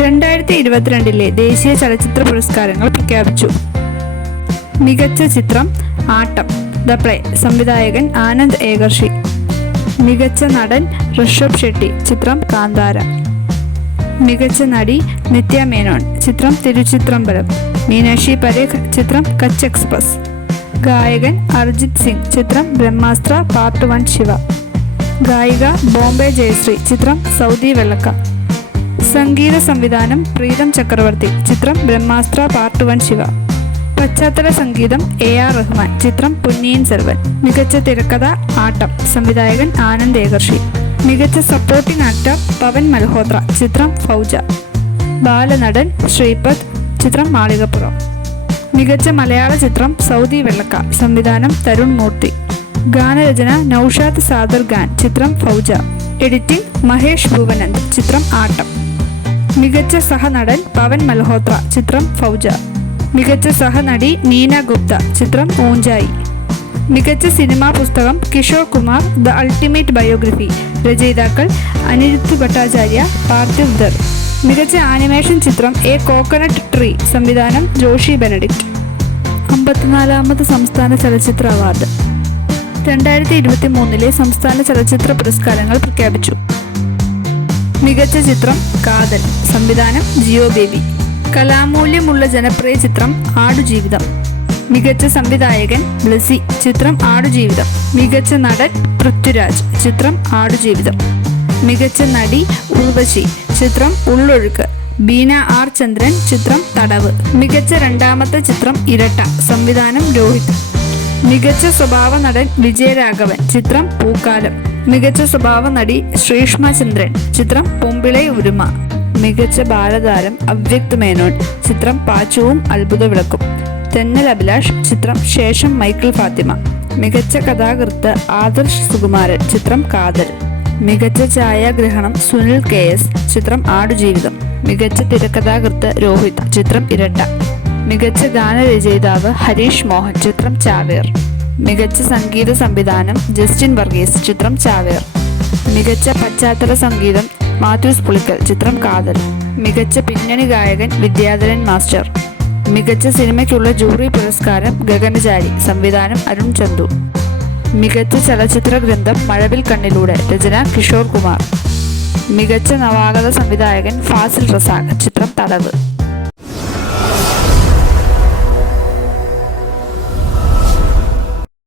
2022 ദേശീയ ചലച്ചിത്ര പുരസ്കാരങ്ങൾ പ്രഖ്യാപിച്ചു. മികച്ച ചിത്രം ആട്ടം ദ പ്ലേ, സംവിധായകൻ ആനന്ദ് ഏകർഷി. മികച്ച നടൻ ഋഷഭ് ഷെട്ടി, ചിത്രം കാന്താര. മികച്ച നടി നിത്യ മേനോൻ, ചിത്രം തിരുച്ചിത്രമ്പലം. മീനാക്ഷി പരേഖ്, ചിത്രം കച്ച് എക്സ്പ്രസ്. ഗായകൻ അർജിത് സിംഗ്, ചിത്രം ബ്രഹ്മാസ്ത്ര പാർട്ട് 1 ശിവ. ഗായിക ബോംബെ ജയശ്രീ, ചിത്രം സൗദി വെള്ളക്ക. സംഗീത സംവിധാനം പ്രീതം ചക്രവർത്തി, ചിത്രം ബ്രഹ്മാസ്ത്ര പാർട്ട് 1 ശിവ. പശ്ചാത്തല സംഗീതം AR റഹ്മാൻ, ചിത്രം പൊന്നിയിൻ സെൽവൻ. മികച്ച തിരക്കഥ ആട്ടം, സംവിധായകൻ ആനന്ദ് ഏകർഷി. മികച്ച സപ്പോർട്ടിംഗ് ആക്ടർ പവൻ മൽഹോത്ര, ചിത്രം ഫൗജ. ബാലനടൻ ശ്രീപദ്, ചിത്രം മാളികപ്പുറം. മികച്ച മലയാള ചിത്രം സൗദി വെള്ളക്ക, സംവിധാനം തരുൺ മൂർത്തി. ഗാനരചന നൌഷാദ് സാദർ ഖാൻ, ചിത്രം ഫൗജ. എഡിറ്റിംഗ് മഹേഷ് ഭുവനന്ദ്, ചിത്രം ആട്ടം. മികച്ച സഹനടൻ പവൻ മൽഹോത്ര, ചിത്രം ഫൗജ. മികച്ച സഹനടി നീന ഗുപ്ത, ചിത്രം ഊഞ്ചായി. മികച്ച സിനിമാ പുസ്തകം Kishore Kumar the ultimate biography, രചയിതാക്കൾ അനിരുദ്ധ് ഭട്ടാചാര്യ, പാർത്ഥിവ് ധർ. മികച്ച ആനിമേഷൻ ചിത്രം എ കോക്കനട്ട് ട്രീ, സംവിധാനം ജോഷി ബെനഡിക്റ്റ്. 54ാമത് സംസ്ഥാന ചലച്ചിത്ര അവാർഡ്. 2023 സംസ്ഥാന ചലച്ചിത്ര പുരസ്കാരങ്ങൾ പ്രഖ്യാപിച്ചു. മികച്ച ചിത്രം കാതൽ, സംവിധാനം ജിയോ ബേബി. കലാമൂല്യമുള്ള ജനപ്രിയ ചിത്രം ആടുജീവിതം. മികച്ച സംവിധായകൻ ബ്ലസി, ചിത്രം ആടുജീവിതം. മികച്ച നടൻ പൃഥ്വിരാജ്, ചിത്രം ആടുജീവിതം. മികച്ച നടി ഉർവശി, ചിത്രം ഉള്ളൊഴുക്ക്. ബീന R ചന്ദ്രൻ, ചിത്രം തടവ്. മികച്ച രണ്ടാമത്തെ ചിത്രം ഇരട്ട, സംവിധാനം രോഹിത്. മികച്ച സ്വഭാവ നടൻ വിജയരാഘവൻ, ചിത്രം പൂക്കാലം. മികച്ച സ്വഭാവ നടി ശ്രീഷ്മ ചന്ദ്രൻ, ചിത്രം പൊമ്പിളൈ ഉരുമ. മികച്ച ബാലതാരം അവ്യക്ത് മേനോൻ, ചിത്രം പാച്ചുവും അത്ഭുത വിളക്കും. തെന്നൽ അഭിലാഷ്, ചിത്രം ശേഷം മൈക്കിൾ ഫാത്തിമ. മികച്ച കഥാകൃത്ത് ആദർശ് സുകുമാരൻ, ചിത്രം കാതൽ. മികച്ച ഛായാഗ്രഹണം സുനിൽ KS, ചിത്രം ആടുജീവിതം. മികച്ച തിരക്കഥാകൃത്ത് രോഹിത്, ചിത്രം ഇരട്ട. മികച്ച ഗാനരചയിതാവ് ഹരീഷ് മോഹൻ, ചിത്രം ചാവേർ. മികച്ച സംഗീത സംവിധാനം ജസ്റ്റിൻ വർഗീസ്, ചിത്രം ചാവേർ. മികച്ച പശ്ചാത്തല സംഗീതം മാത്യൂസ് പുളിക്കൽ, ചിത്രം കാതൽ. മികച്ച പിന്നണി ഗായകൻ വിദ്യാധരൻ മാസ്റ്റർ. മികച്ച സിനിമയ്ക്കുള്ള ജൂറി പുരസ്കാരം ഗഗനചാരി, സംവിധാനം അരുൺ ചന്തു. മികച്ച ചലച്ചിത്ര ഗ്രന്ഥം മഴവിൽ കണ്ണിലൂടെ, രചന കിഷോർ കുമാർ. മികച്ച നവാഗത സംവിധായകൻ ഫാസിൽ റസാഖ്, ചിത്രം തടവ്.